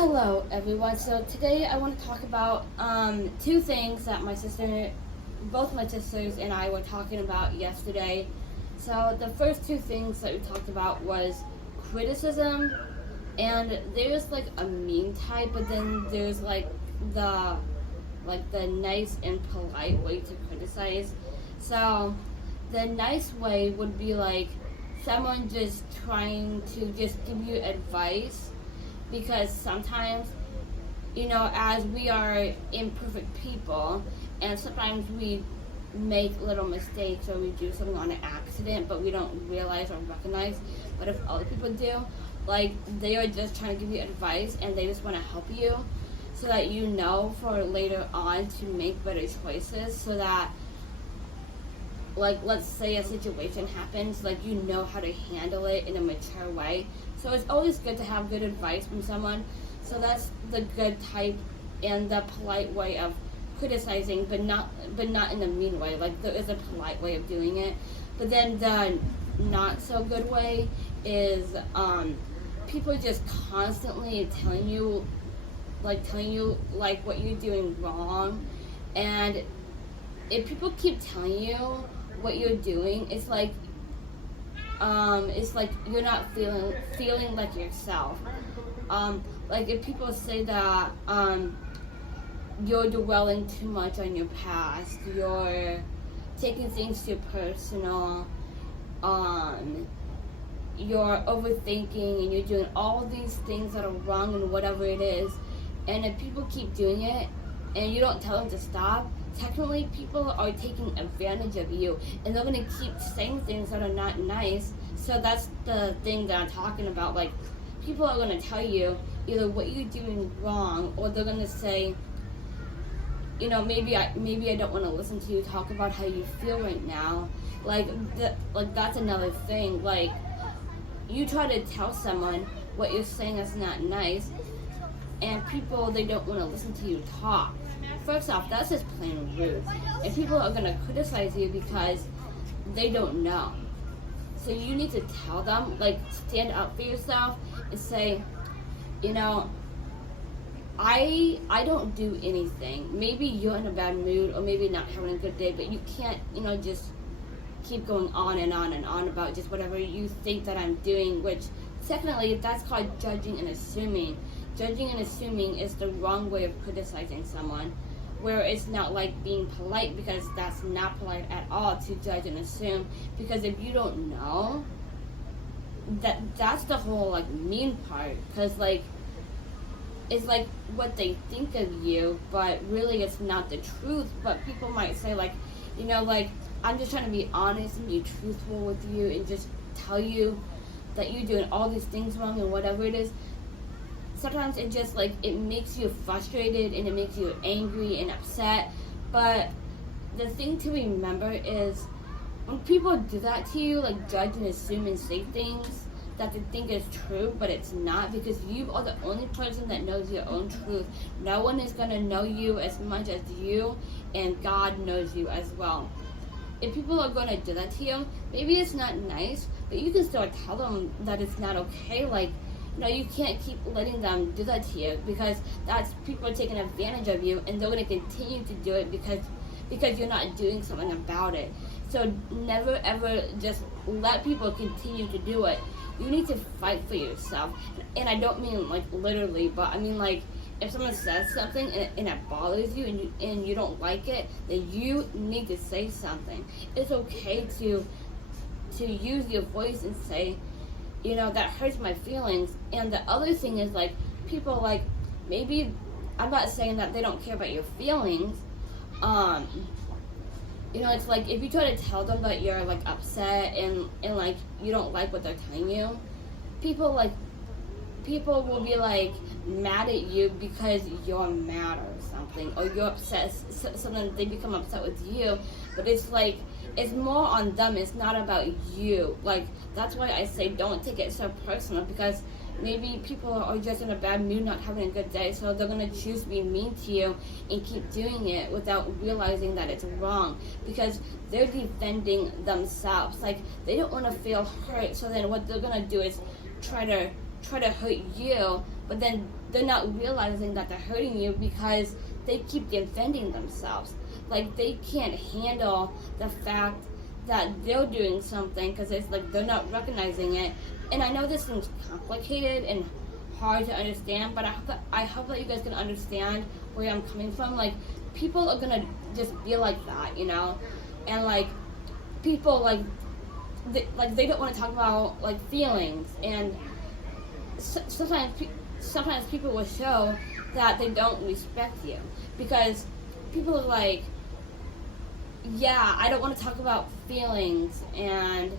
Hello, everyone. So today I want to talk about two things that both my sisters and I were talking about yesterday. So the first two things that we talked about was criticism, and there's like a mean type, but then there's the the nice and polite way to criticize. So the nice way would be like someone just trying to just give you advice, because sometimes, as we are imperfect people, and sometimes we make little mistakes or we do something on an accident, but we don't realize or recognize. But if other people do, like, they are just trying to give you advice and they just want to help you so that you know for later on to make better choices, so that, like, let's say a situation happens, like, you know how to handle it in a mature way. So it's always good to have good advice from someone. So that's the good type and the polite way of criticizing, but not in a mean way. Like, there is a polite way of doing it. But then the not so good way is people just constantly telling you like what you're doing wrong. And if people keep telling you what you're doing, it's like you're not feeling like yourself. Like, if people say that you're dwelling too much on your past, you're taking things too personal, you're overthinking, and you're doing all these things that are wrong and whatever it is, and if people keep doing it and you don't tell them to stop, technically people are taking advantage of you, and they're going to keep saying things that are not nice. So that's the thing that I'm talking about. Like, people are going to tell you either what you're doing wrong, or they're going to say, maybe I don't want to listen to you talk about how you feel right now. Like that's another thing. Like, you try to tell someone what you're saying is not nice, and people, they don't want to listen to you talk. First off, that's just plain rude. And people are going to criticize you because they don't know. So you need to tell them, like, stand up for yourself and say, I don't do anything. Maybe you're in a bad mood, or maybe not having a good day, but you can't, just keep going on and on and on about just whatever you think that I'm doing, which technically that's called judging and assuming. Judging and assuming is the wrong way of criticizing someone, where it's not like being polite, because that's not polite at all to judge and assume. Because if you don't know, that's the whole like mean part. Because like, it's like what they think of you, but really it's not the truth. But people might say like, I'm just trying to be honest and be truthful with you and just tell you that you're doing all these things wrong and whatever it is. Sometimes it just like, it makes you frustrated and it makes you angry and upset. But the thing to remember is, when people do that to you, like judge and assume and say things that they think is true, but it's not, because you are the only person that knows your own truth. No one is going to know you as much as you, and God knows you as well. If people are going to do that to you, maybe it's not nice, but you can still tell them that it's not okay. Like, you can't keep letting them do that to you, because that's people taking advantage of you, and they're going to continue to do it because you're not doing something about it. So never ever just let people continue to do it. You need to fight for yourself. And I don't mean like literally, but I mean like, if someone says something and it bothers you and you don't like it, then you need to say something. It's okay to use your voice and say, that hurts my feelings. And the other thing is, like, people, like, maybe, I'm not saying that they don't care about your feelings. It's like, if you try to tell them that you're, like, upset and like, you don't like what they're telling you, people will be, like, mad at you because you're mad or something, or you're upset. Sometimes they become upset with you, but it's like, it's more on them. It's not about you. Like, that's why I say don't take it so personal, because maybe people are just in a bad mood, not having a good day, so they're going to choose to be mean to you and keep doing it without realizing that it's wrong, because they're defending themselves. Like, they don't want to feel hurt, so then what they're going to do is try to hurt you, but then they're not realizing that they're hurting you because they keep defending themselves. Like, they can't handle the fact that they're doing something because it's like they're not recognizing it. And I know this seems complicated and hard to understand, but I hope that you guys can understand where I'm coming from. Like, people are gonna just be like that, you know, and like people they don't want to talk about like feelings, and sometimes people will show that they don't respect you because people are like, yeah, I don't want to talk about feelings, and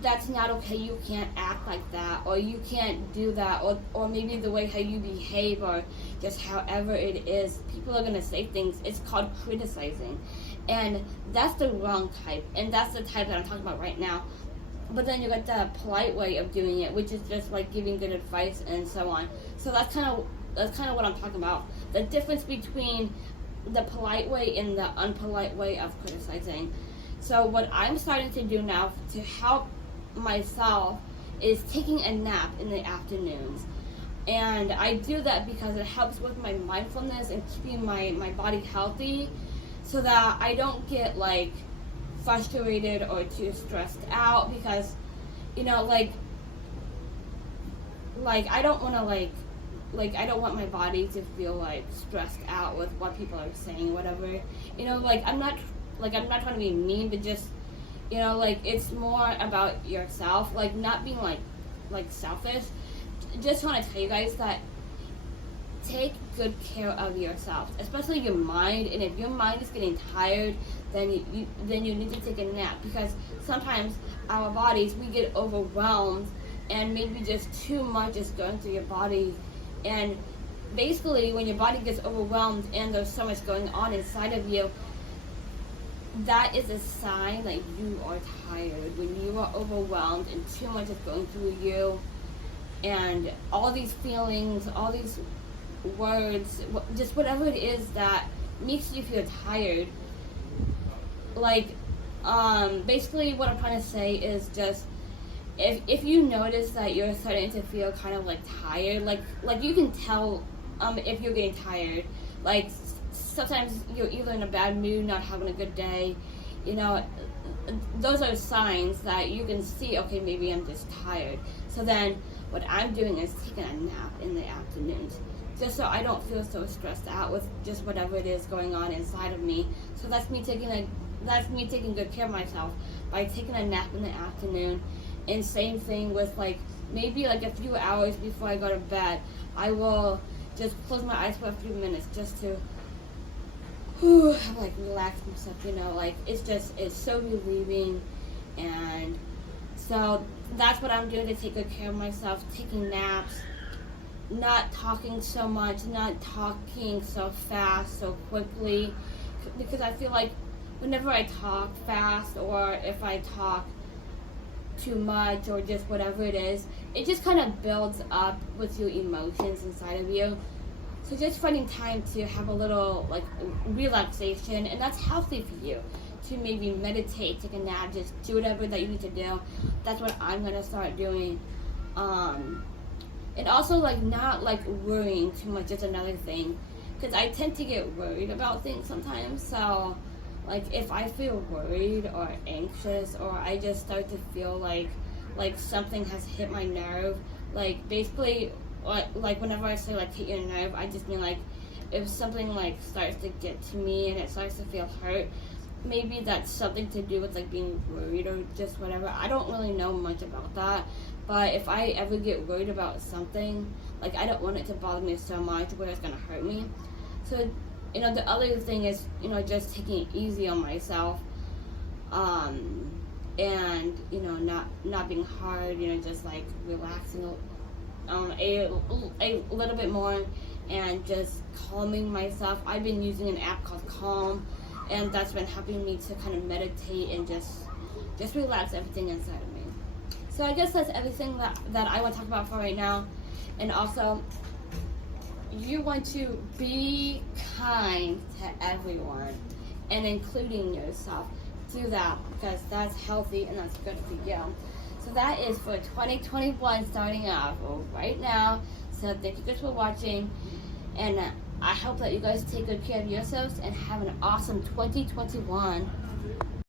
that's not okay, you can't act like that, or you can't do that, or maybe the way how you behave, or just however it is, people are going to say things. It's called criticizing, and that's the wrong type, and that's the type that I'm talking about right now. But then you got the polite way of doing it, which is just like giving good advice and so on. So that's kind of what I'm talking about, the difference between the polite way and the unpolite way of criticizing. So what I'm starting to do now to help myself is taking a nap in the afternoons. And I do that because it helps with my mindfulness and keeping my body healthy, so that I don't get like frustrated or too stressed out, because you know, like I don't want to I don't want my body to feel like stressed out with what people are saying, whatever, you know. Like I'm not trying to be mean, but just, you know, like it's more about yourself, like not being like selfish. Just want to tell you guys that take good care of yourself, especially your mind. And if your mind is getting tired, then you need to take a nap, because sometimes our bodies, we get overwhelmed, and maybe just too much is going through your body. And basically, when your body gets overwhelmed and there's so much going on inside of you, that is a sign that you are tired. When you are overwhelmed and too much is going through you, and all these feelings, all these words, just whatever it is that makes you feel tired. Like, basically what I'm trying to say is just, if you notice that you're starting to feel kind of like tired, like you can tell if you're getting tired. Like sometimes you're either in a bad mood, not having a good day, you know, those are signs that you can see, okay, maybe I'm just tired. So then what I'm doing is taking a nap in the afternoons, just so I don't feel so stressed out with just whatever it is going on inside of me. So that's me taking good care of myself by taking a nap in the afternoon. And same thing with like maybe like a few hours before I go to bed, I will just close my eyes for a few minutes just to like relax myself, you know. Like it's so relieving. And so that's what I'm doing to take good care of myself, taking naps, not talking so much, not talking so fast, so quickly, because I feel like whenever I talk fast, or if I talk too much, or just whatever it is, it just kind of builds up with your emotions inside of you. So just finding time to have a little like relaxation, and that's healthy for you, to maybe meditate, take a nap, just do whatever that you need to do. That's what I'm gonna start doing. And also like not like worrying too much is another thing, because I tend to get worried about things sometimes. So like if I feel worried or anxious, or I just start to feel like something has hit my nerve, like basically like whenever I say like hit your nerve, I just mean like if something like starts to get to me and it starts to feel hurt, maybe that's something to do with like being worried or just whatever. I don't really know much about that, but if I ever get worried about something, like I don't want it to bother me so much where it's gonna hurt me. So you know, the other thing is, you know, just taking it easy on myself, and you know, not being hard, you know, just like relaxing a little bit more, and just calming myself. I've been using an app called Calm, and that's been helping me to kind of meditate and just relax everything inside of me. So I guess that's everything that I want to talk about for right now. And also, you want to be kind to everyone, and including yourself. Do that, because that's healthy and that's good for you. So that is for 2021 starting off right now. So thank you guys for watching, and I hope that you guys take good care of yourselves and have an awesome 2021.